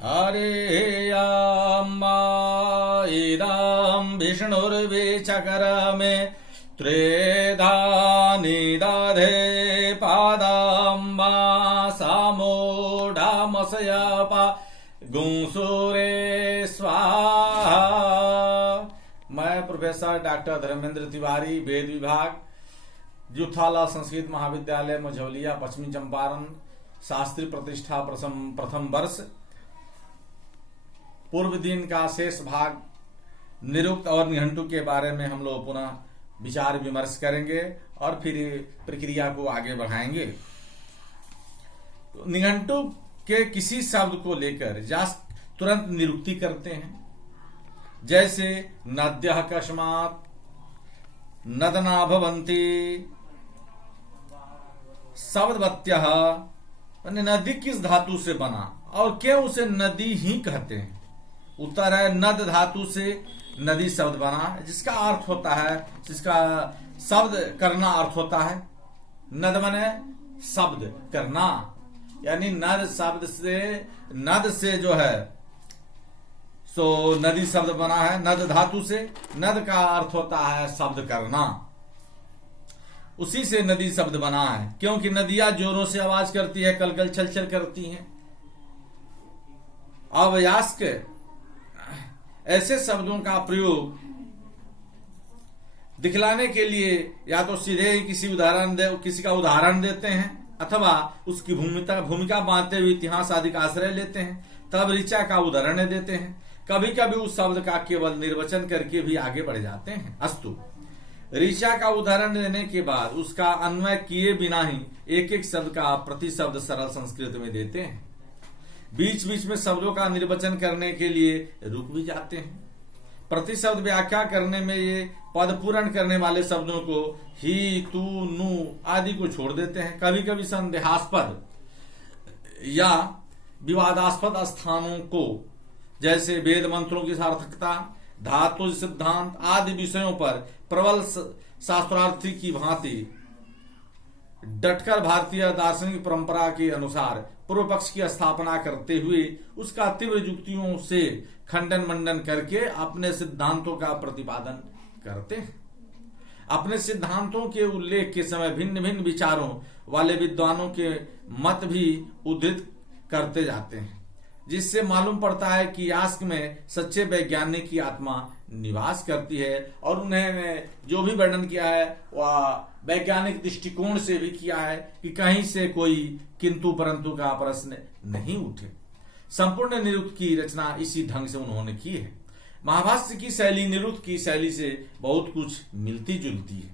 हरे अम्मा इदं विष्णुर्विचकर मे त्रेधा निदधे पादम्मा सामूढमसयपा गुंसुरे स्वाहा। मैं प्रोफेसर डॉक्टर धर्मेंद्र तिवारी, वेद विभाग, जुथाला संस्कृत महाविद्यालय मझौलिया, पश्चिमी चंपारण, शास्त्री प्रतिष्ठा प्रथम वर्ष। पूर्व दिन का शेष भाग निरुक्त और निघंटु के बारे में हम लोग पुनः विचार विमर्श करेंगे और फिर प्रक्रिया को आगे बढ़ाएंगे। निघंटु के किसी शब्द को लेकर जास्क तुरंत निरुक्ति करते हैं, जैसे नद्यः कस्मात् नदना भवन्ति, शब्दवत्यः नदी किस धातु से बना और क्यों उसे नदी ही कहते हैं। उत्तर है नद धातु से नदी शब्द बना, जिसका अर्थ होता है, जिसका शब्द करना अर्थ होता है। नद माने शब्द करना, यानी नद शब्द से, नद से जो है सो नदी शब्द बना है। नद धातु से, नद का अर्थ होता है शब्द करना, उसी से नदी शब्द बना है। क्योंकि नदियां जोरों से आवाज करती है, कलकल छलछल करती हैं। अब यास्क ऐसे शब्दों का प्रयोग दिखलाने के लिए या तो सीधे ही किसी का उदाहरण देते हैं, अथवा उसकी भूमिका बांधते हुए इतिहास आदि का आश्रय लेते हैं, तब ऋचा का उदाहरण देते हैं। कभी कभी उस शब्द का केवल निर्वचन करके भी आगे बढ़ जाते हैं। अस्तु, ऋचा का उदाहरण देने के बाद उसका अन्वय किए बिना ही एक एक शब्द का प्रतिशब्द सरल संस्कृत में देते हैं। बीच बीच में शब्दों का निर्वचन करने के लिए रुक भी जाते हैं। प्रतिशब्द व्याख्या करने में ये पद पूर्ण करने वाले शब्दों को ही, तू, नु आदि को छोड़ देते हैं। कभी कभी संदेहास्पद या विवादास्पद स्थानों को, जैसे वेद मंत्रों की सार्थकता, धातु सिद्धांत आदि विषयों पर प्रबल शास्त्रार्थी की भांति डटकर भारतीय दार्शनिक परंपरा के अनुसार पूर्व पक्ष की स्थापना करते हुए उसका तीव्र युक्तियों से खंडन मंडन करके अपने सिद्धांतों का प्रतिपादन करते हैं। अपने सिद्धांतों के उल्लेख के समय भिन्न भिन्न विचारों वाले विद्वानों के मत भी उद्धृत करते जाते हैं, जिससे मालूम पड़ता है कि यास्क में सच्चे वैज्ञानिक की आत्मा निवास करती है और उन्होंने जो भी वर्णन किया है वह वैज्ञानिक दृष्टिकोण से भी किया है कि कहीं से कोई किंतु परंतु का प्रश्न नहीं उठे। संपूर्ण निरुक्त की रचना इसी ढंग से उन्होंने की है। महाभाष्य की शैली निरुक्त की शैली से बहुत कुछ मिलती जुलती है।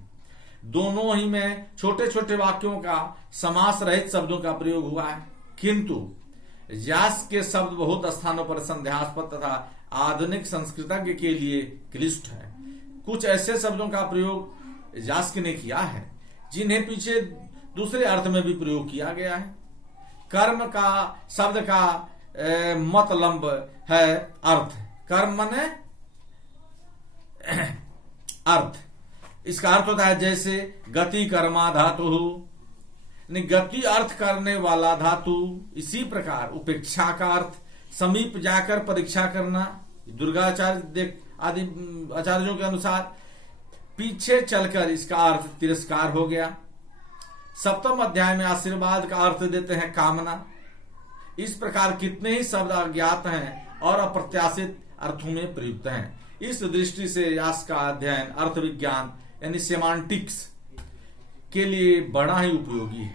दोनों ही में छोटे छोटे वाक्यों का समास रहित शब्दों का प्रयोग हुआ है, किंतु यास्क के शब्द बहुत स्थानों पर संदेहास्पद तथा आधुनिक संस्कृतज्ञ के लिए क्लिष्ट है। कुछ ऐसे शब्दों का प्रयोग यास्क ने किया है जिन्हें पीछे दूसरे अर्थ में भी प्रयोग किया गया है। कर्म का शब्द का मतलब है अर्थ। कर्म माने अर्थ। इसका अर्थ होता है जैसे गति कर्मा धातु, गति अर्थ करने वाला धातु। इसी प्रकार उपेक्षा का अर्थ समीप जाकर परीक्षा करना। दुर्गाचार्य आदि आचार्यों के अनुसार पीछे चलकर इसका अर्थ तिरस्कार हो गया। सप्तम अध्याय में आशीर्वाद का अर्थ देते हैं कामना। इस प्रकार कितने ही शब्द अज्ञात हैं और अप्रत्याशित अर्थों में प्रयुक्त हैं। इस दृष्टि से यास्क का अध्ययन अर्थ विज्ञान यानी सेमांटिक्स के लिए बड़ा ही उपयोगी है।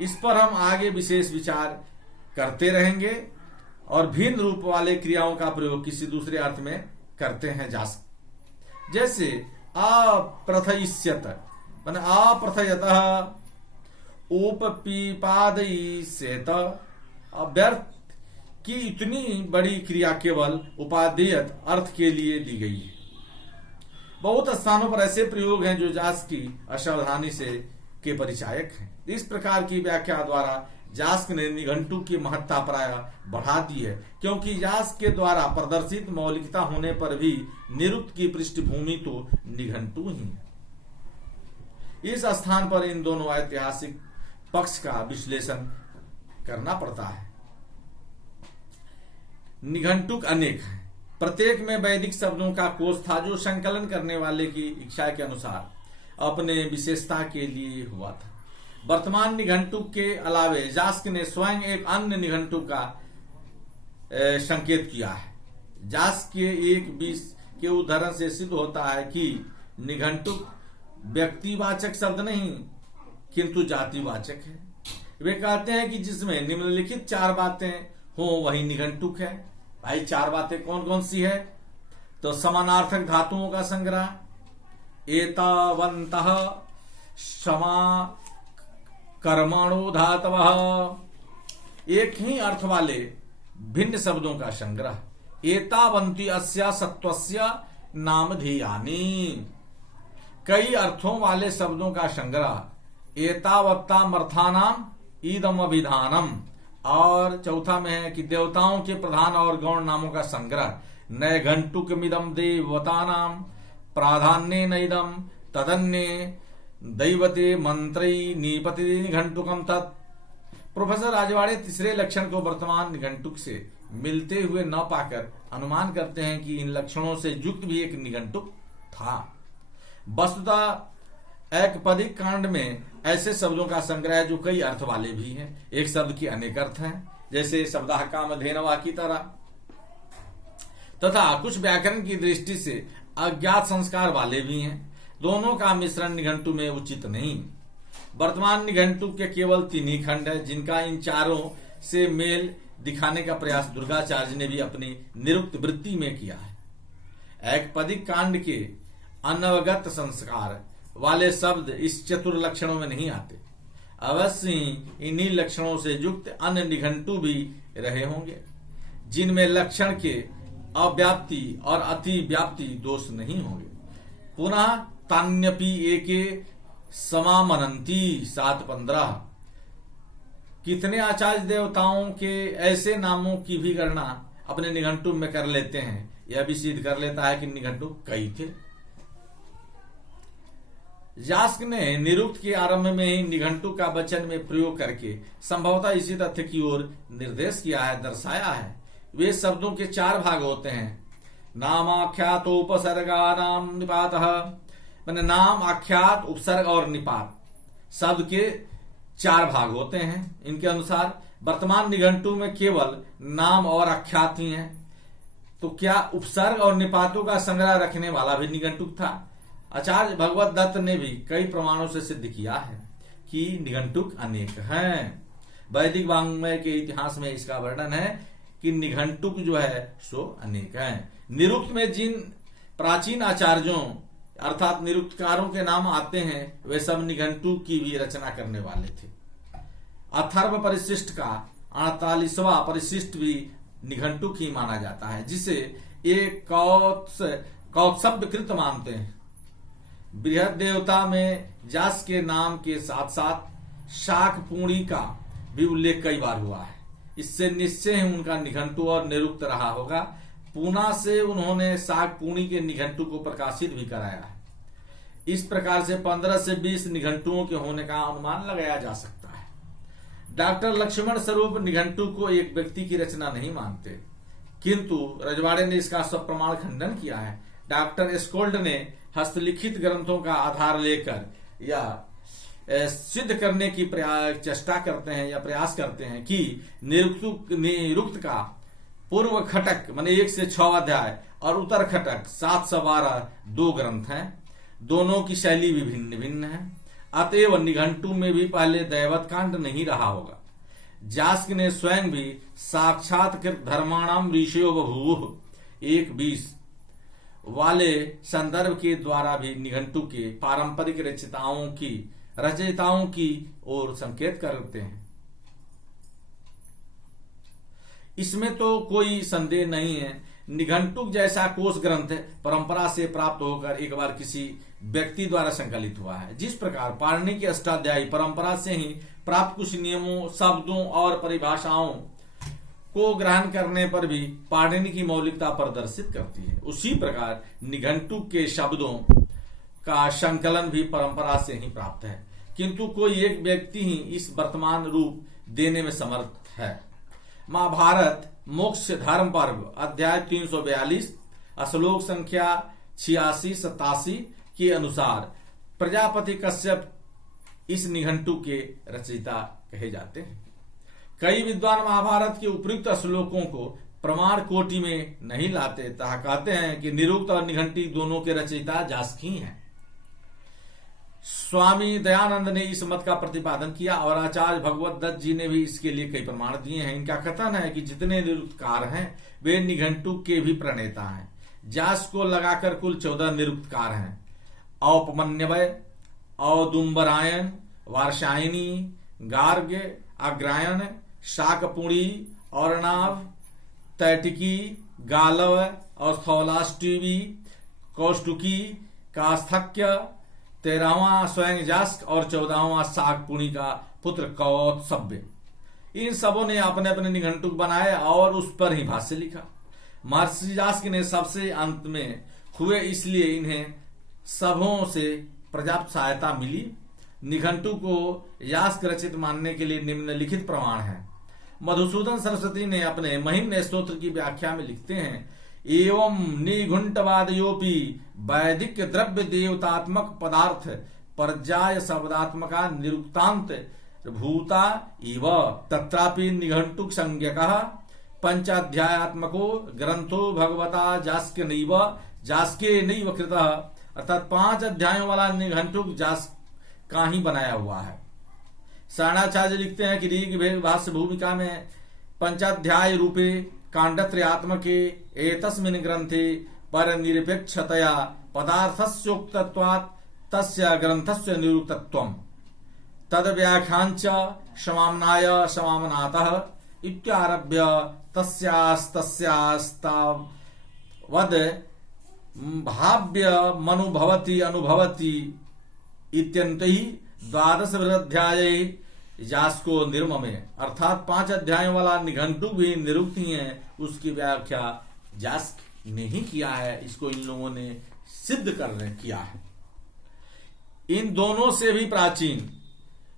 इस पर हम आगे विशेष विचार करते रहेंगे और भिन्न रूप वाले क्रियाओं का प्रयोग किसी दूसरे अर्थ में करते हैं यास्क। जैसे अप्रथयिष्यत माने अप्रथयतः, उपपीपादयिष्यत। व्यर्थ की इतनी बड़ी क्रिया केवल उपादेयत अर्थ के लिए दी गई है। बहुत स्थानों पर ऐसे प्रयोग हैं जो यास्क की असावधानी से के परिचायक हैं। इस प्रकार की व्याख्या द्वारा यास्क ने निघंटु की महत्ता प्राय बढ़ा दी है, क्योंकि यास्क के द्वारा प्रदर्शित मौलिकता होने पर भी निरुक्त की पृष्ठभूमि तो निघंटु ही है। इस स्थान पर इन दोनों ऐतिहासिक पक्ष का विश्लेषण करना पड़ता है। निघंटुक अनेक हैं। प्रत्येक में वैदिक शब्दों का कोष था जो संकलन करने वाले की इच्छा के अनुसार अपने विशेषता के लिए हुआ था। वर्तमान निघंटुक के अलावे यास्क ने स्वयं एक अन्य निघंटुक का संकेत किया है। यास्क के एक 20 के उदाहरण से सिद्ध होता है कि निघंटुक व्यक्तिवाचक शब्द नहीं किंतु जातिवाचक है। वे कहते हैं कि जिसमें निम्नलिखित 4 बातें हो वही निघंटुक है। भाई 4 बातें कौन कौन सी है? तो समानार्थक धातुओं का संग्रह, एतावन्तः समा कर्मणो धातवः, एक ही अर्थ वाले भिन्न शब्दों का संग्रह, एतावन्ति अस्या सत्वस्य नामधेयानि, कई अर्थों वाले शब्दों का संग्रह, एतावत्तामर्थानाम ईदम अभिधानम, और चौथा में है कि देवताओं के प्रधान और गौण नामों का संग्रह, नैघंटुकमिदं देवतानाम प्राधान्ये नैदम तदन्ये दैवते मंत्री निपति निघंटुकम तत्। प्रोफेसर राजवाड़े तीसरे लक्षण को वर्तमान निघंटुक से मिलते हुए न पाकर अनुमान करते हैं कि इन लक्षणों से युक्त भी एक निघंटुक था। वस्तुतः एकपदिक कांड में ऐसे शब्दों का संग्रह है जो कई अर्थ वाले भी हैं। एक शब्द के अनेक अर्थ हैं, जैसे शब्दाह कामधेनवा की तरह, तथा कुछ व्याकरण की दृष्टि से अज्ञात संस्कार वाले भी हैं। दोनों का मिश्रण निघंटु में उचित नहीं। वर्तमान निघंटु के केवल 3 ही खंड है, जिनका इन चारों से मेल दिखाने का प्रयास दुर्गाचार्य ने भी अपनी निरुक्त वृत्ति में किया है। एकपदिक कांड के अनवगत संस्कार वाले शब्द इस चतुर लक्षणों में नहीं आते। अवश्य ही इन्हीं लक्षणों से युक्त अन्य निघंटु भी रहे होंगे, जिनमें लक्षण के अव्याप्ति और अति व्याप्ति दोष नहीं होंगे। पुनः तान्यपि एके समामनंती 7:15, कितने आचार्य देवताओं के ऐसे नामों की भी गणना अपने निघंटु में कर लेते हैं। यह भी सिद्ध कर लेता है कि निघंटु कई थे। यास्क ने निरुक्त के आरंभ में ही निघंटु का वचन में प्रयोग करके संभवतः इसी तथ्य की ओर निर्देश किया है, दर्शाया है। वे शब्दों के 4 भाग होते हैं। नामाख्यातोपसर्गानाम निपातः, माने नाम, आख्यात, उपसर्ग और निपात शब्द के 4 भाग होते हैं। इनके अनुसार वर्तमान निघंटु में केवल नाम और आख्यात ही हैं। तो क्या उपसर्ग और निपातों का संग्रह रखने वाला भी निघंटुक था? आचार्य भगवत दत्त ने भी कई प्रमाणों से सिद्ध किया है कि निघंटुक अनेक हैं। वैदिक वाङ्मय के इतिहास में इसका वर्णन है कि निघंटुक जो है सो अनेक हैं। निरुक्त में जिन प्राचीन आचार्यों अर्थात निरुक्तकारों के नाम आते हैं वे सब निघंटु की भी रचना करने वाले थे। अथर्व परिशिष्ट का 48वां परिशिष्ट भी निघंटुक ही माना जाता है, जिसे एक कौत्सव्यकृत मानते हैं। बृहद देवता में जास के नाम के साथ साथ शाकपूणी का भी उल्लेख कई बार हुआ है। इससे निश्चय ही उनका निघंटु और निरुक्त रहा होगा। पूना से उन्होंने शाकपूणी के निघंटु को प्रकाशित भी कराया है। इस प्रकार से 15 से 20 निघंटुओं के होने का अनुमान लगाया जा सकता है। डॉक्टर लक्ष्मण स्वरूप निघंटु को एक व्यक्ति की रचना नहीं मानते, किंतु रजवाड़े ने इसका सप्रमाण खंडन किया है। डॉक्टर स्कोल्ड ने हस्तलिखित ग्रंथों का आधार लेकर या सिद्ध करने की चेष्टा करते हैं या प्रयास करते हैं कि निरुक्त का पूर्व खटक माने 1 से 6 अध्याय और उत्तर खटक 7 से 12 2 ग्रंथ हैं। दोनों की शैली भी भिन्न भिन्न है। अतएव निघंटु में भी पहले दैवत कांड नहीं रहा होगा। यास्क ने स्वयं भी साक्षात्कृत धर्माणाम ऋषयो बभूवुः 1:20 वाले संदर्भ के द्वारा भी निघंटु के पारंपरिक रचयिताओं की ओर संकेत करते हैं। इसमें तो कोई संदेह नहीं है। निघंटुक जैसा कोश ग्रंथ परंपरा से प्राप्त होकर एक बार किसी व्यक्ति द्वारा संकलित हुआ है। जिस प्रकार पाणिनि की अष्टाध्यायी परंपरा से ही प्राप्त कुछ नियमों, शब्दों और परिभाषाओं को ग्रहण करने पर भी पाणिनि की मौलिकता प्रदर्शित करती है, उसी प्रकार निघंटुक के शब्दों का संकलन भी परंपरा से ही प्राप्त है, किंतु कोई एक व्यक्ति ही इस वर्तमान रूप देने में समर्थ है। महाभारत मोक्ष धर्म पर्व अध्याय 342 श्लोक संख्या 86-87 के अनुसार प्रजापति कश्यप इस निघंटु के रचयिता कहे जाते हैं। कई विद्वान महाभारत के उपयुक्त श्लोकों को प्रमाण कोटि में नहीं लाते तथा कहते हैं कि निरुक्त और निघंटी दोनों के रचयिता जासकी हैं। स्वामी दयानंद ने इस मत का प्रतिपादन किया और आचार्य भगवत दत्त जी ने भी इसके लिए कई प्रमाण दिए हैं। इनका कथन है कि जितने निरुक्तकार हैं वे निघंटु के भी प्रणेता हैं। जास को लगाकर कुल 14 निरुक्तकार हैं। औपमन्यवय, औदुम्बरायण, वार्षायनी, गार्ग, अग्रायन, शाकपुणी, औरणाव, तैटिकी, गालव और स्थौलाष्टवी, कौष्टुकी, कास्थक्य, 13वां स्वयं जास्क और 14वां शाकपुणी का पुत्र कौत्सव्य। इन सबों ने अपने अपने निघंटुक बनाए और उस पर ही भाष्य लिखा। महर्षि जास्क ने सबसे अंत में हुए, इसलिए इन्हें सबों से पर्याप्त सहायता मिली। निघंटु को यास्क रचित मानने के लिए निम्नलिखित प्रमाण है। मधुसूदन सरस्वती ने अपने महिम्न स्तोत्र की व्याख्या में लिखते हैं, एवं निघुंटवादयोपि वैदिक द्रव्य देवतात्मक पदार्थ पर्याय शब्दात्मका निरुक्तांत भूता इव तत्रापि निघंटुक संज्ञकः पंचाध्यायात्मको ग्रंथो भगवता जास्के नैव कृतः, अर्थात 5 अध्यायों वाला निघंटुक जास्क का ही बनाया हुआ है। शरणाचार्य लिखते हैं कि ऋग्वेद भाष्य भूमिका में पंचाध्याय रूपे कांडत्रयात्मके एतस्मिन् ग्रंथे पर निरपेक्षतया पदार्थस्योक्तत्वात् तस्य ग्रंथस्य निरुक्तत्वम् तद व्याख्याञ्च समाम्नाय समाम्नातः इत्यारभ्य तस्यास्तस्यास्तावद् भाव्यमनुभवति अनुभवति इत्यन्तैः 12 अध्याये जास्को निर्ममे, अर्थात 5 अध्यायों वाला निघंटु भी निरुक्त ही है, उसकी व्याख्या जास्क ने ही किया है। इसको इन लोगों ने सिद्ध करने किया है। इन दोनों से भी प्राचीन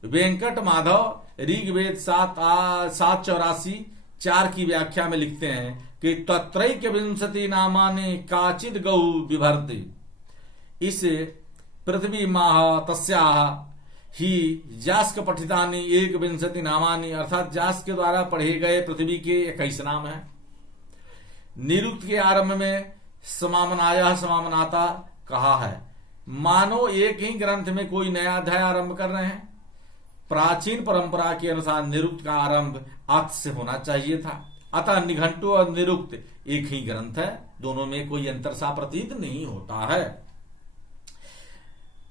वेंकट माधव ऋग्वेद 7:84-4 की व्याख्या में लिखते हैं कि तत्रैक विंशति नामानि काचिद गौ विभर्ति, इस पृथ्वी माह तस्याह ही जास्क पठितानि 21 नामानि, अर्थात जास्क के द्वारा पढ़े गए पृथ्वी के 21 नाम है। निरुक्त के आरंभ में समामनाया समामनाता कहा है, मानो एक ही ग्रंथ में कोई नया अध्याय आरंभ कर रहे हैं। प्राचीन परंपरा के अनुसार निरुक्त का आरंभ अत से होना चाहिए था, अतः निघंटु और निरुक्त एक ही ग्रंथ है, दोनों में कोई अंतर सा प्रतीत नहीं होता है।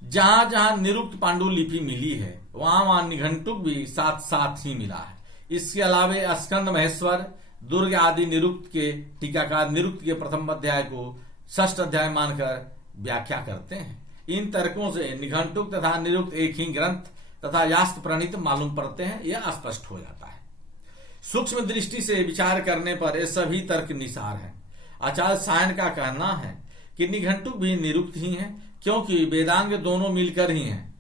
जहां जहां निरुक्त पांडुलिपि मिली है वहां वहां निघंटुक भी साथ साथ ही मिला है। इसके अलावे स्कंद महेश्वर, दुर्ग आदि निरुक्त के टीकाकार निरुक्त के प्रथम अध्याय को 6ठ अध्याय मानकर व्याख्या करते हैं। इन तर्कों से निघंटुक तथा निरुक्त एक ही ग्रंथ तथा यास्क प्रणीत मालूम पड़ते हैं, यह स्पष्ट हो जाता है। सूक्ष्म दृष्टि से विचार करने पर ये सभी तर्क निसार है। आचार्य सायन का कहना है कि निघंटुक भी निरुक्त ही है, क्योंकि वेदांग दोनों मिलकर ही हैं,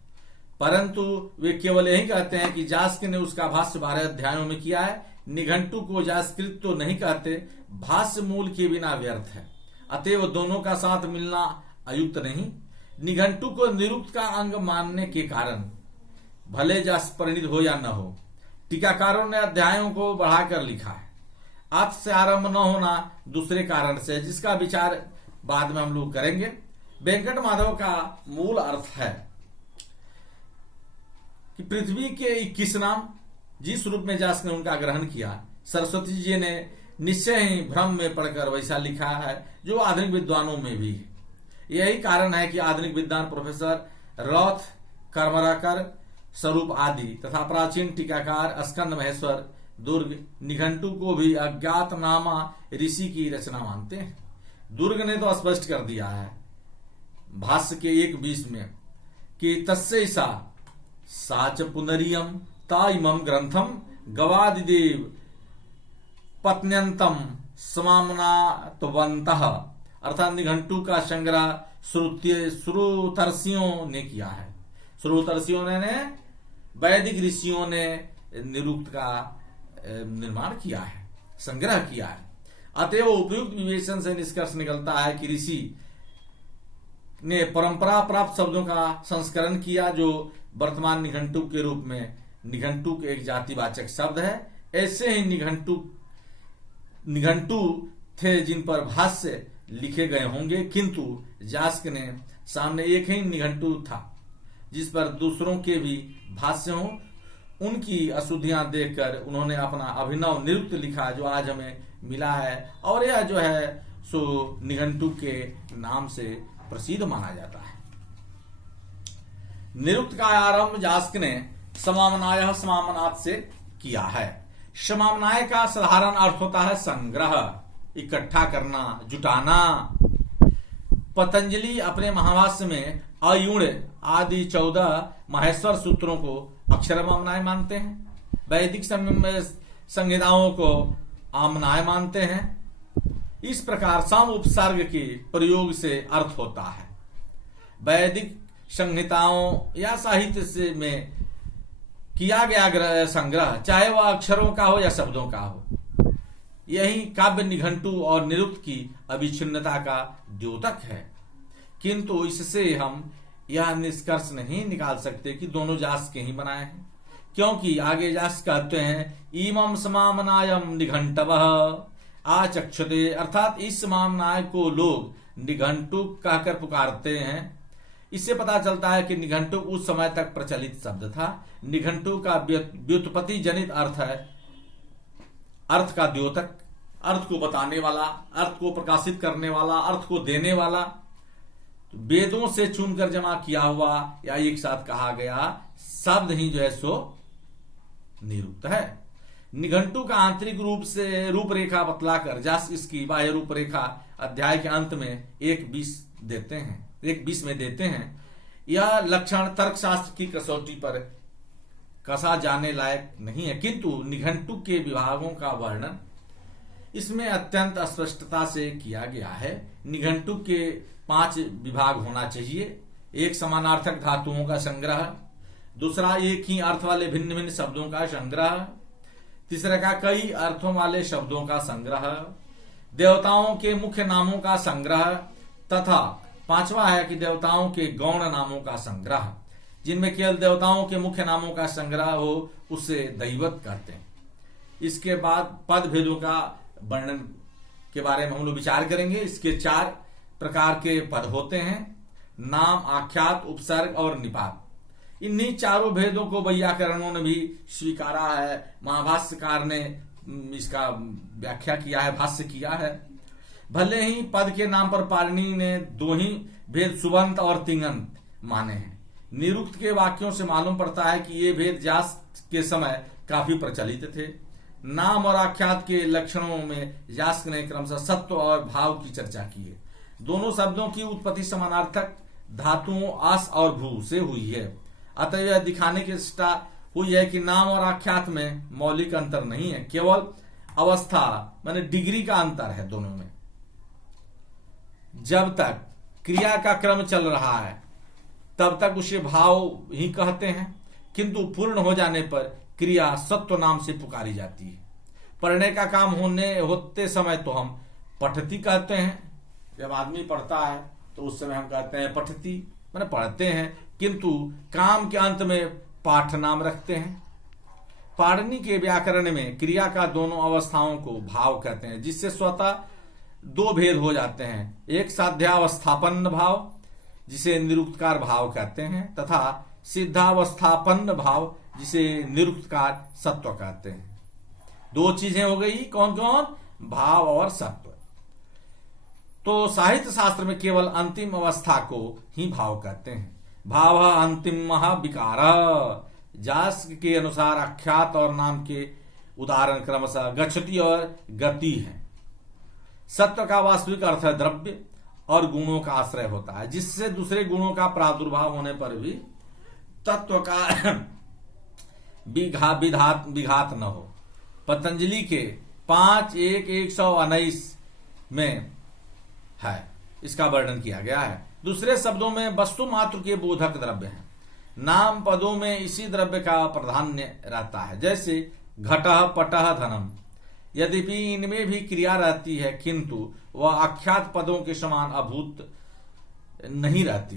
परंतु वे केवल यही कहते हैं कि जास्क ने उसका भाष्य 12 अध्यायों में किया है। निघंटु को जास्कृत तो नहीं कहते, भाष्य मूल के बिना व्यर्थ है, अतएव दोनों का साथ मिलना अयुक्त नहीं। निघंटु को निरुक्त का अंग मानने के कारण भले जास्क परिणित हो या न हो, टीकाकारों ने अध्यायों को बढ़ाकर लिखा है। अत से आरंभ न होना दूसरे कारण से, जिसका विचार बाद में हम लोग करेंगे। वेंकट माधव का मूल अर्थ है कि पृथ्वी के 21 नाम जिस रूप में जास्क ने उनका ग्रहण किया, सरस्वती जी ने निश्चय ही भ्रम में पढ़कर वैसा लिखा है जो आधुनिक विद्वानों में भी है। यही कारण है कि आधुनिक विद्वान प्रोफेसर रॉथ, कर्मराकर, स्वरूप आदि तथा प्राचीन टीकाकार स्कंद महेश्वर, दुर्ग, निघंटु को भी अज्ञात नामा ऋषि की रचना मानते हैं। दुर्ग ने तो स्पष्ट कर दिया है भाष्य के 1:20 में कि तस्यैषा साच पुनरियम ताइमम ग्रंथम गवादिदेव पत्न्यंतम समामनातवन्तः, अर्थात निघंटु का संग्रह श्रुतर्षियों ने किया है। श्रुतर्षियों ने वैदिक ऋषियों ने निरुक्त का निर्माण किया है। संग्रह किया है। अतएव उपयुक्त विवेचन से निष्कर्ष निकलता है कि ऋषि ने परंपरा प्राप्त शब्दों का संस्करण किया, जो वर्तमान निघंटु के रूप में निघंटु एक जातिवाचक शब्द है। ऐसे ही निघंटु थे जिन पर भाष्य लिखे गए होंगे, किंतु यास्क ने सामने एक ही निघंटु था जिस पर दूसरों के भी भाष्य हों। उनकी अशुद्धियां देखकर उन्होंने अपना अभिनव निरुक्त लिखा, जो आज हमें मिला है, और यह जो है सो निघंटु के नाम से प्रसिद्ध माना जाता है। निरुक्त का आरंभ यास्क ने समामनाय समामनात् से किया है। समामनाय का साधारण अर्थ होता है संग्रह, इकट्ठा करना, जुटाना। पतंजलि अपने महाभाष्य में अयुण आदि 14 महेश्वर सूत्रों को अक्षरमामनाय मानते हैं। वैदिक संहिताओं को आमनाय मानते हैं। इस प्रकार सम उपसर्ग के प्रयोग से अर्थ होता है। वैदिक संहिताओं या साहित्य से में किया गया संग्रह, चाहे वह अक्षरों का हो या शब्दों का हो, यही काव्य निघंटु और निरुक्त की अविच्छिन्नता का द्योतक है। किंतु इससे हम यह निष्कर्ष नहीं निकाल सकते कि दोनों यास्क के ही बनाए हैं, क्योंकि आगे यास्क कहते हैं इमं समामनायम निघंटवः आचक्षते, अर्थात इस समामनाय को लोग निघंटु कहकर पुकारते हैं। इससे पता चलता है कि निघंटु उस समय तक प्रचलित शब्द था। निघंटु का व्युत्पत्ति जनित अर्थ है अर्थ का द्योतक, अर्थ को बताने वाला, अर्थ को प्रकाशित करने वाला, अर्थ को देने वाला। वेदों से चुनकर जमा किया हुआ या एक साथ कहा गया शब्द ही जो है सो निरुक्त है। निघंटु का आंतरिक रूप से रूपरेखा बतलाकर यास्क इसकी बाह्य रूपरेखा अध्याय के अंत में 1:20 में देते हैं। यह लक्षण तर्कशास्त्र की कसौटी पर कसा जाने लायक नहीं है, किंतु निघंटु के विभागों का वर्णन इसमें अत्यंत स्पष्टता से किया गया है। निघंटु के 5 विभाग होना चाहिए। एक समानार्थक धातुओं का संग्रह, दूसरा एक ही अर्थ वाले भिन्न भिन्न शब्दों का संग्रह, तीसरे का कई अर्थों वाले शब्दों का संग्रह, देवताओं के मुख्य नामों का संग्रह, तथा 5वां है कि देवताओं के गौण नामों का संग्रह। जिनमें केवल देवताओं के मुख्य नामों का संग्रह हो उसे दैवत कहते हैं। इसके बाद पद भेदों का वर्णन के बारे में हम लोग विचार करेंगे। इसके 4 प्रकार के पद होते हैं, नाम, आख्यात, उपसर्ग और निपात। इन्हीं चारों भेदों को वैयाकरणों ने भी स्वीकारा है। महाभाष्यकार ने इसका व्याख्या किया है, भाष्य किया है। भले ही पद के नाम पर पाणिनि ने 2 ही भेद सुबंत और तिङंत माने हैं। निरुक्त के वाक्यों से मालूम पड़ता है कि ये भेद यास्क के समय काफी प्रचलित थे। नाम और आख्यात के लक्षणों में यास्क ने क्रमशः सत्व और भाव की चर्चा की है। दोनों शब्दों की उत्पत्ति समानार्थक धातुओं आस और भू से हुई है। अतः यह दिखाने की चेष्टा हुई है कि नाम और आख्यात में मौलिक अंतर नहीं है, केवल अवस्था माने डिग्री का अंतर है दोनों में। जब तक क्रिया का क्रम चल रहा है तब तक उसे भाव ही कहते हैं, किंतु पूर्ण हो जाने पर क्रिया सत्व नाम से पुकारी जाती है। पढ़ने का काम होते समय तो हम पठती कहते हैं। जब आदमी पढ़ता है तो उस समय हम कहते हैं पठती, माने पढ़ते हैं, किंतु काम के अंत में पाठ नाम रखते हैं। पाणिनि के व्याकरण में क्रिया का दोनों अवस्थाओं को भाव कहते हैं, जिससे स्वतः 2 भेद हो जाते हैं। एक साध्यावस्थापन्न भाव जिसे निरुक्तकार भाव कहते हैं, तथा सिद्धावस्थापन्न भाव जिसे निरुक्तकार सत्व कहते हैं। 2 चीजें हो गई, कौन कौन? भाव और सत्व। तो साहित्य शास्त्र में केवल अंतिम अवस्था को ही भाव कहते हैं। भाव अंतिम विकार। यास्क के अनुसार आख्यात और नाम के उदाहरण क्रमशः गच्छति और गति है। सत्व का वास्तविक अर्थ है द्रव्य और गुणों का आश्रय होता है, जिससे दूसरे गुणों का प्रादुर्भाव होने पर भी तत्व का विघात न हो। पतंजलि के 5.1.119 में है इसका वर्णन किया गया है। दूसरे शब्दों में वस्तु मात्र के बोधक द्रव्य हैं। नाम पदों में इसी द्रव्य का प्राधान्य रहता है, जैसे घटः पटः धनम। यद्यपि इनमें भी क्रिया रहती है, किंतु वह आख्यात पदों के समान अभूत नहीं रहती।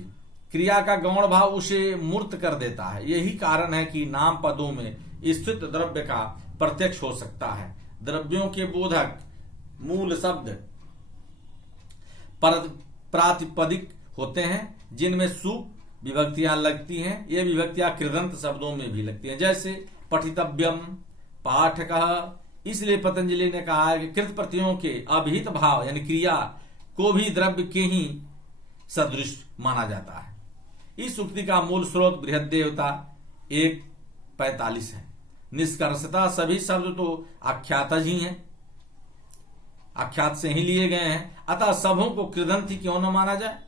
क्रिया का गौण भाव उसे मूर्त कर देता है। यही कारण है कि नाम पदों में स्थित द्रव्य का प्रत्यक्ष हो सकता है। द्रव्यों के बोधक मूल शब्द प्रातिपदिक होते हैं, जिनमें सुप विभक्तियां लगती हैं। ये विभक्तियां कृदंत शब्दों में भी लगती हैं, जैसे पठितव्यम, पाठकः। इसलिए पतंजलि ने कहा है कि कृत प्रत्ययों के अभिहित भाव यानी क्रिया को भी द्रव्य के ही सदृश माना जाता है। इस उक्ति का मूल स्रोत बृहद्देवता 1:45 है। निष्कर्षतः सभी शब्द तो आख्यातज ही हैं, आख्यात से ही लिए गए हैं, अतः सबों को कृदंत ही क्यों न माना जाए।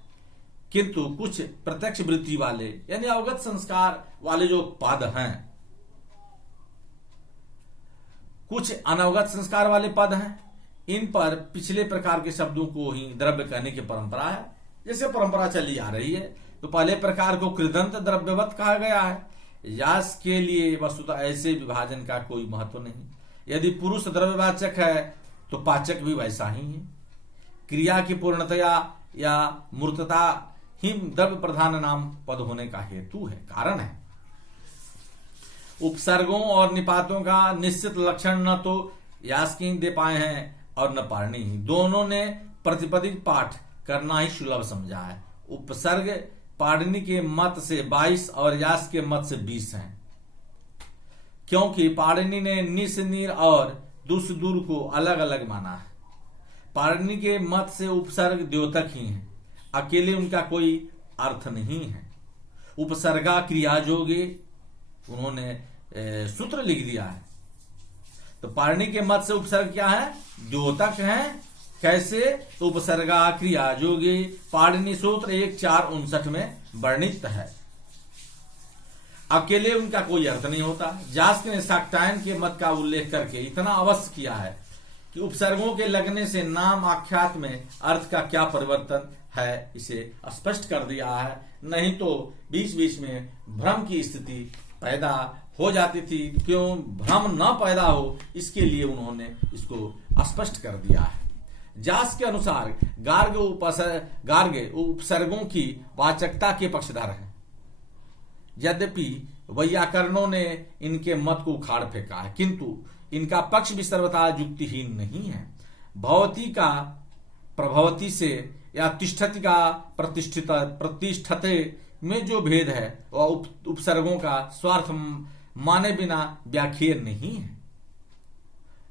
किंतु कुछ प्रत्यक्ष वृत्ति वाले यानी अवगत संस्कार वाले जो पद हैं, कुछ अनवगत संस्कार वाले पद हैं, इन पर पिछले प्रकार के शब्दों को ही द्रव्य कहने की परंपरा है। जैसे परंपरा चली आ रही है, तो पहले प्रकार को कृदंत द्रव्यवत कहा गया है। यास के लिए वस्तुतः ऐसे विभाजन का कोई महत्व नहीं। यदि पुरुष द्रव्यवाचक है तो पाचक भी वैसा ही है। क्रिया की पूर्णतया या मूर्तता ही द्रव्य प्रधान नाम पद होने का हेतु है, कारण है। उपसर्गों और निपातों का निश्चित लक्षण न तो यास्किन दे पाए हैं और न पाणिनि ही। दोनों ने प्रतिपदिक पाठ करना ही सुलभ समझा है। उपसर्ग पाणिनि के मत से 22 और यास के मत से 20 हैं, क्योंकि पाणिनि ने निस नीर और दुस दूर को अलग अलग माना है। पाणिनि के मत से उपसर्ग द्योतक ही है, अकेले उनका कोई अर्थ नहीं है। उपसर्गा क्रिया जोगे उन्होंने सूत्र लिख दिया है। तो पाणिनि के मत से उपसर्ग क्या है? द्योतक है। कैसे? तो उपसर्गा क्रिया जोगे पाणिनि सूत्र 1:459 में वर्णित है। अकेले उनका कोई अर्थ नहीं होता। जास्क ने शाक्टायन के मत का उल्लेख करके इतना अवश्य किया है कि उपसर्गों के लगने से नाम आख्यात में अर्थ का क्या परिवर्तन है, इसे स्पष्ट कर दिया है। नहीं तो बीच बीच में भ्रम की स्थिति पैदा हो जाती थी। क्यों भ्रम न पैदा हो, इसके लिए उन्होंने इसको स्पष्ट कर दिया है। जास के अनुसार गार्ग उपसर्गों की वाचकता के पक्षधर है। यद्यपि वैयाकरणों ने इनके मत को उखाड़ फेंका है, किंतु इनका पक्ष भी सर्वथा युक्तिहीन नहीं है। भवती का प्रभवती से या तिष्ठति का प्रतिष्ठते में जो भेद है वह उपसर्गों का स्वार्थ माने बिना व्याख्या नहीं है,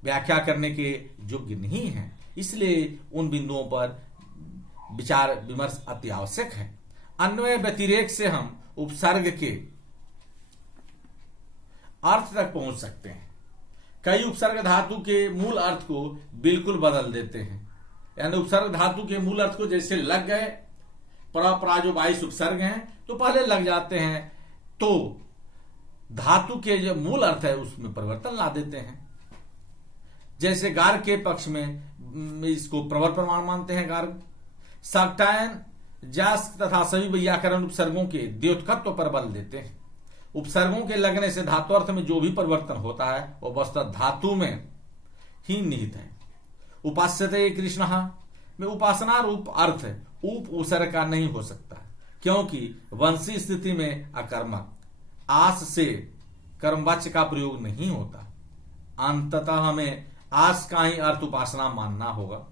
व्याख्या करने के योग्य नहीं है। इसलिए उन बिंदुओं पर विचार विमर्श अति आवश्यक है। अन्वय व्यतिरेक से हम उपसर्ग के अर्थ तक पहुंच सकते हैं। कई उपसर्ग धातु के मूल अर्थ को बिल्कुल बदल देते हैं। यानी उपसर्ग धातु के मूल अर्थ को जैसे लग गए, परा जो 22 उपसर्ग हैं तो पहले लग जाते हैं, तो धातु के जो मूल अर्थ है उसमें परिवर्तन ला देते हैं। जैसे गार्ग के पक्ष में इसको प्रवर प्रमाण मानते हैं गार्ग। शाक्टायन जास तथा सभी वैयाकरण उपसर्गों के द्योतकत्व पर बल देते हैं। उपसर्गों के लगने से धातु अर्थ में जो भी परिवर्तन होता है वह वस्तुतः धातु में ही निहित है। उपास्यते कृष्ण में उपासना रूप अर्थ उपसर्ग का नहीं हो सकता, क्योंकि वंशी स्थिति में अकर्मक आस से कर्मवाच्य का प्रयोग नहीं होता। अंततः हमें आस का ही अर्थ उपासना मानना होगा,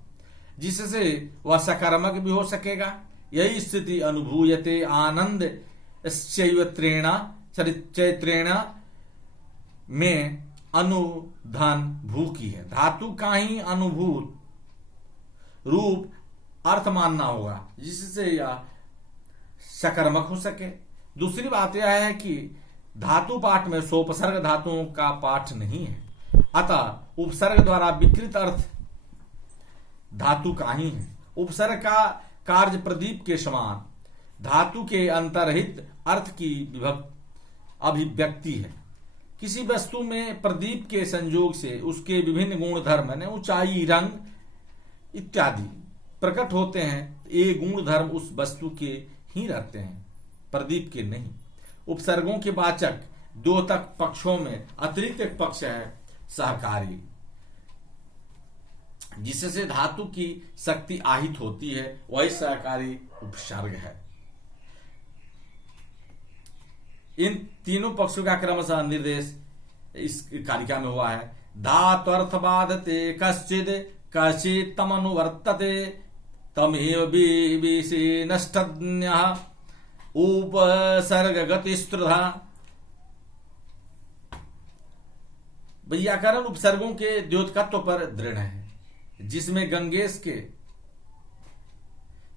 जिससे वह सकर्मक भी हो सकेगा। यही स्थिति अनुभूयते आनंद चैत्रेण में अनुधान भू की है। धातु का ही अनुभूत रूप अर्थ मानना होगा, जिससे यह सकर्मक हो सके। दूसरी बात यह है कि धातु पाठ में सोपसर्ग धातुओं का पाठ नहीं है, अतः उपसर्ग द्वारा विकृत अर्थ धातु का ही है। उपसर्ग का कार्य प्रदीप के समान धातु के अंतर्हित अर्थ की अभिव्यक्ति है। किसी वस्तु में प्रदीप के संयोग से उसके विभिन्न गुण धर्म यानी ऊंचाई, रंग इत्यादि प्रकट होते हैं। ये गुण धर्म उस वस्तु के ही रहते हैं, प्रदीप के नहीं। उपसर्गों के वाचक द्योतक पक्षों में अतिरिक्त एक पक्ष है सहकारी। जिससे धातु की शक्ति आहित होती है, वही सहकारी उपसर्ग है। इन तीनों पक्षों का क्रमशः निर्देश इस कारिका में हुआ है। धात्वर्थ बाधते कश्चिद कश्चित् तमनुवर्तते तमेव विशेषणस्तज्ञः उपसर्ग गतिस्त्रुधा। व्याकरण उपसर्गों के द्योतकत्व पर दृढ़ है, जिसमें गंगेश के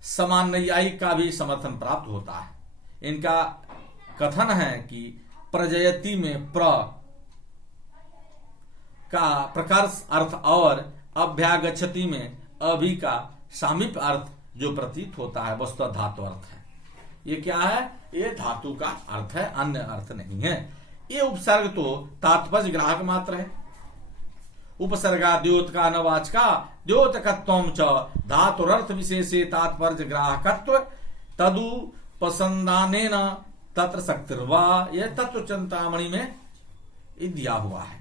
समान नैयायिक का भी समर्थन प्राप्त होता है। इनका कथन है कि प्रजयति में प्र का प्रकर्ष अर्थ और अभ्यागच्छति में अभि का सामीप्य अर्थ जो प्रतीत होता है, वस्तुतः धातु अर्थ है। ये क्या है? ये धातु का अर्थ है, अन्य अर्थ नहीं है। ये उपसर्ग तो तात्पर्य ग्राहक मात्र है। उपसर्गा द्योतका नवाचका द्योतकत्वम च धातुरर्थ विशेषे तात्पर्य ग्राहकत्व तदु पसंदानेन तत्र शक्तिर्वा। यह तत्व चिंतामणि में दिया हुआ है।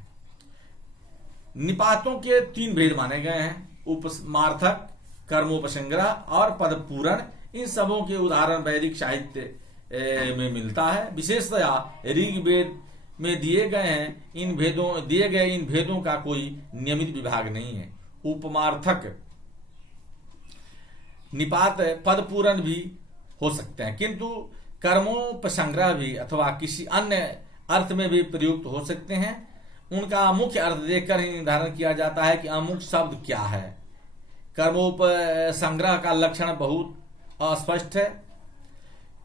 निपातों के 3 भेद माने गए हैं, उपमार्थक, कर्मोपसंग्रह और पदपूरण। इन सबों के उदाहरण वैदिक साहित्य में मिलता है। विशेषतया ऋग्वेद में दिए गए इन भेदों का कोई नियमित विभाग नहीं है। उपमार्थक निपात पदपूरण भी हो सकते हैं, किंतु कर्मोपसंग्रह भी अथवा किसी अन्य अर्थ में भी प्रयुक्त हो सकते हैं। उनका मुख्य अर्थ देखकर ही निर्धारण किया जाता है कि अमुक शब्द क्या है। कर्मोपसंग्रह का लक्षण बहुत अस्पष्ट है।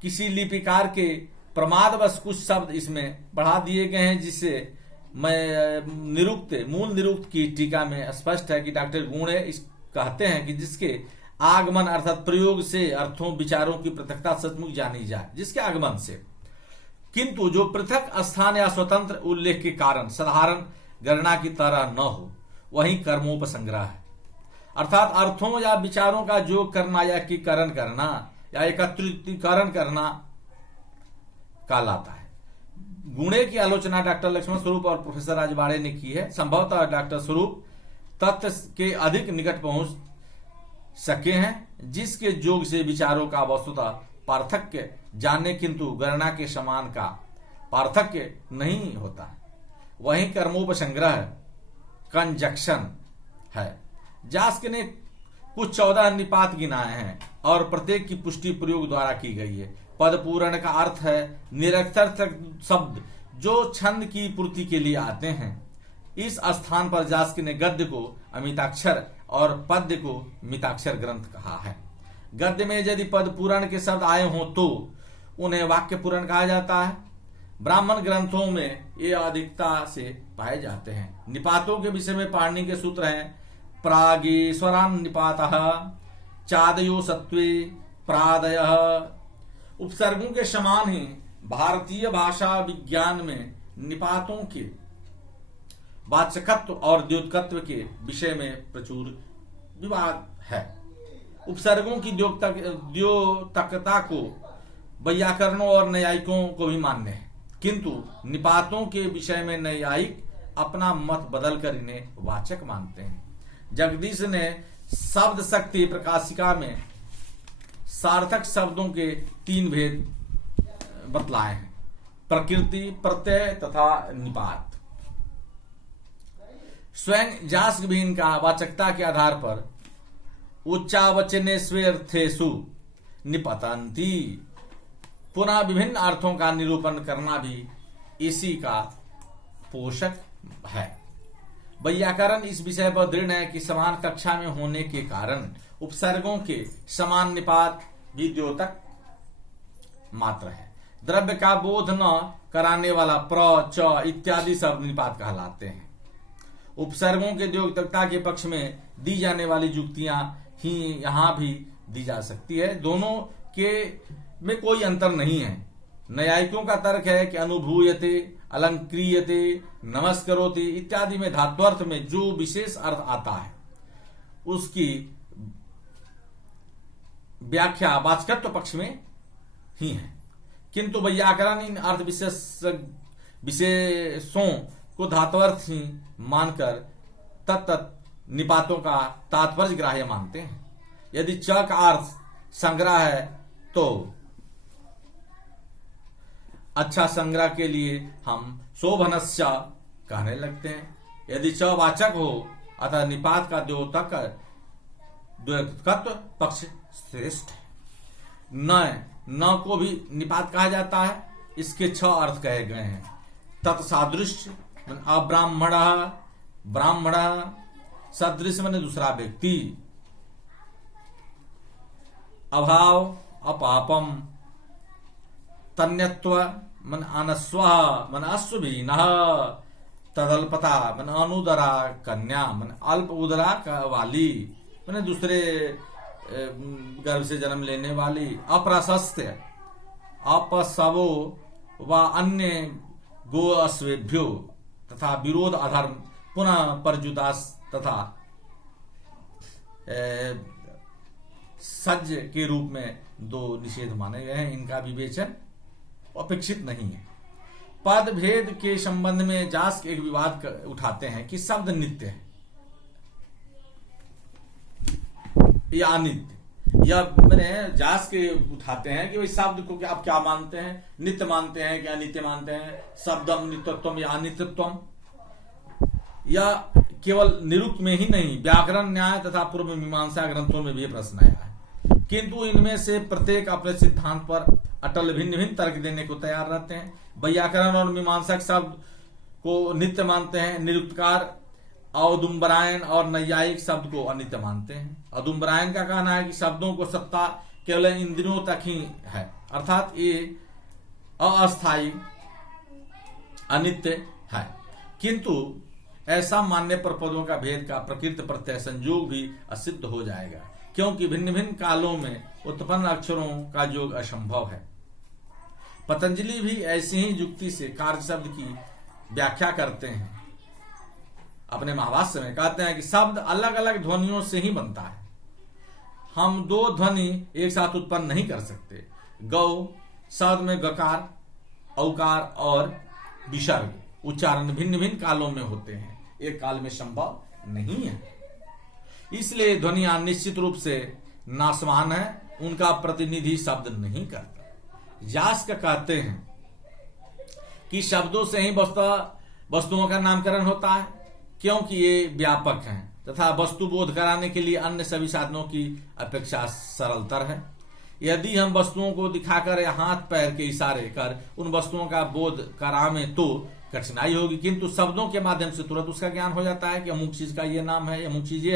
किसी लिपिकार के प्रमादवश कुछ शब्द इसमें बढ़ा दिए गए हैं, जिससे मूल निरुक्त की टीका में स्पष्ट है कि डॉक्टर गुणे कहते हैं कि जिसके आगमन अर्थात प्रयोग से अर्थों विचारों की पृथकता सचमुच जानी जाए, जिसके आगमन से, किंतु जो पृथक स्थान या स्वतंत्र उल्लेख के कारण साधारण गणना की तरह न हो, वही कर्मोपसंग्रह है। अर्थात अर्थों या विचारों का जोग करना या एकीकरण करना या एकत्रीकरण करना कहलाता है। गुणे की आलोचना डॉक्टर लक्ष्मण स्वरूप और प्रोफेसर राजवाड़े ने की है। संभवतः डॉक्टर स्वरूप तथ्य के अधिक निकट पहुंच सके हैं, जिसके जोग से विचारों का वस्तुतः पार्थक्य जाने, किंतु गणना के समान का पार्थक्य नहीं होता है। वहीं कर्मोपसंग्रह कंजक्शन है। जास्क ने कुछ 14 निपात गिनाए हैं और प्रत्येक की पुष्टि प्रयोग द्वारा की गई है। पदपूरण का अर्थ है निरर्थक शब्द जो छंद की पूर्ति के लिए आते हैं। इस स्थान पर जास्क ने गद्य को अमिताक्षर और पद्य को मिताक्षर ग्रंथ कहा है। गद्य में यदि पदपूरण के शब्द आए हों तो उन्हें वाक्य पूरण कहा जाता है। ब्राह्मण ग्रंथों में ये अधिकता से पाए जाते हैं। निपातों के विषय में पाणिनि के सूत्र हैं प्रागेश्वरान् निपातः चादयो सत्वे प्रादयः। उपसर्गों के समान ही भारतीय भाषा विज्ञान में निपातों के वाचकत्व और द्योतकत्व के विषय में प्रचुर विवाद है। उपसर्गों की द्योतकता को वैयाकरणों और न्यायिकों को भी मान्य है, किंतु निपातों के विषय में न्यायिक अपना मत बदलकर इन्हें वाचक मानते हैं। जगदीश ने शब्द शक्ति प्रकाशिका में सार्थक शब्दों के 3 भेद बतलाए हैं, प्रकृति, प्रत्यय तथा निपात। स्वयं जास्क भी इनका वाचकता के आधार पर उच्चावचनेष्वेर्थेषु निपतन्ति। पुनः विभिन्न अर्थों का निरूपण करना भी इसी का पोषक है। वैयाकरण इस विषय पर दृढ़ है कि समान कक्षा में होने के कारण उपसर्गों के समान निपात भी द्योतक मात्र है। द्रव्य का बोध न कराने वाला प्र, च इत्यादि सब निपात कहलाते हैं। उपसर्गों के द्योतकता के पक्ष में दी जाने वाली युक्तियां ही यहां भी दी जा सकती है। दोनों के में कोई अंतर नहीं है। न्यायिकों का तर्क है कि अनुभूयते, अलंक्रियते, नमस्करोति इत्यादि में धात्वर्थ में जो विशेष अर्थ आता है उसकी व्याख्या वाचकत्व पक्ष में ही है, किंतु वैयाकरण इन अर्थ विशेषों को धात्वर्थ ही मानकर तत्त निपातों का तात्पर्य ग्राह्य मानते हैं। यदि च का अर्थ संग्रह है तो अच्छा संग्रह के लिए हम शोभनस्य कहने लगते हैं। यदि च वाचक हो अतः निपात का द्योतकत्व पक्ष श्रेष्ठ है। न को भी निपात कहा जाता है। इसके 6 अर्थ कहे गए हैं। तत्सादृश्य अब्राह्मण, ब्राह्मण, सदृश माने दूसरा व्यक्ति, अभाव अपापम, तन्यत्व मन अनस्व मन अश्वभीन, तदल्पता मन अनुदरा कन्या मन अल्प उदरा वाली मैंने दूसरे गर्भ से जन्म लेने वाली, अप्रशस्त्य अपसवो व अन्य गो अश्वेभ्यो तथा विरोध अधर्म पुनः परजुदास तथा सज्ज के रूप में 2 निषेध माने गए हैं। इनका विवेचन अपेक्षित नहीं है। पद भेद के संबंध में जास्क एक विवाद उठाते हैं कि शब्द नित्य है या अनित्य। या मैंने जास के उठाते हैं कि भाई शब्द को आप क्या मानते हैं, नित्य मानते हैं क्या अनित्य मानते हैं, शब्दम नित्यत्वम या अनित्यत्वम, या केवल निरुक्त में ही नहीं व्याकरण न्याय तथा पूर्व मीमांसा ग्रंथों में भी प्रश्न आया है। किंतु इनमें से प्रत्येक अपने सिद्धांत पर अटल भिन्न भिन्न तर्क देने को तैयार रहते हैं। व्याकरण और मीमांसक शब्द को नित्य मानते हैं। निरुक्तकार औदुम्बरायण और नैयायिक शब्द को अनित्य मानते हैं। औदुम्बरायण का कहना है कि शब्दों को सत्ता केवल इंद्रियों तक ही है, अर्थात ये अस्थायी अनित्य है। किंतु ऐसा मानने पर पदों का भेद का प्रकृत प्रत्यय संयोग भी असिद्ध हो जाएगा, क्योंकि भिन्न भिन्न कालों में उत्पन्न अक्षरों का योग असंभव है। पतंजलि भी ऐसी ही युक्ति से कार्य शब्द की व्याख्या करते हैं। अपने महाभाष्य में कहते हैं कि शब्द अलग अलग ध्वनियों से ही बनता है। हम 2 ध्वनि एक साथ उत्पन्न नहीं कर सकते। गौ शब्द में गकार, औकार और विसर्ग उच्चारण भिन्न भिन्न कालों में होते हैं, एक काल में संभव नहीं है। इसलिए ध्वनियां निश्चित रूप से नासमान है, उनका प्रतिनिधि शब्द नहीं करता। यास्क कहते हैं कि शब्दों से ही वस्तुओं का नामकरण होता है, क्योंकि ये व्यापक हैं तथा वस्तु बोध कराने के लिए अन्य सभी साधनों की अपेक्षा सरलतर है। यदि हम वस्तुओं को दिखाकर या हाथ पैर के इशारे कर उन वस्तुओं का बोध करावें तो कठिनाई होगी, किंतु शब्दों के माध्यम से तुरंत उसका ज्ञान हो जाता है कि अमुक चीज का ये नाम है, अमुक चीज ये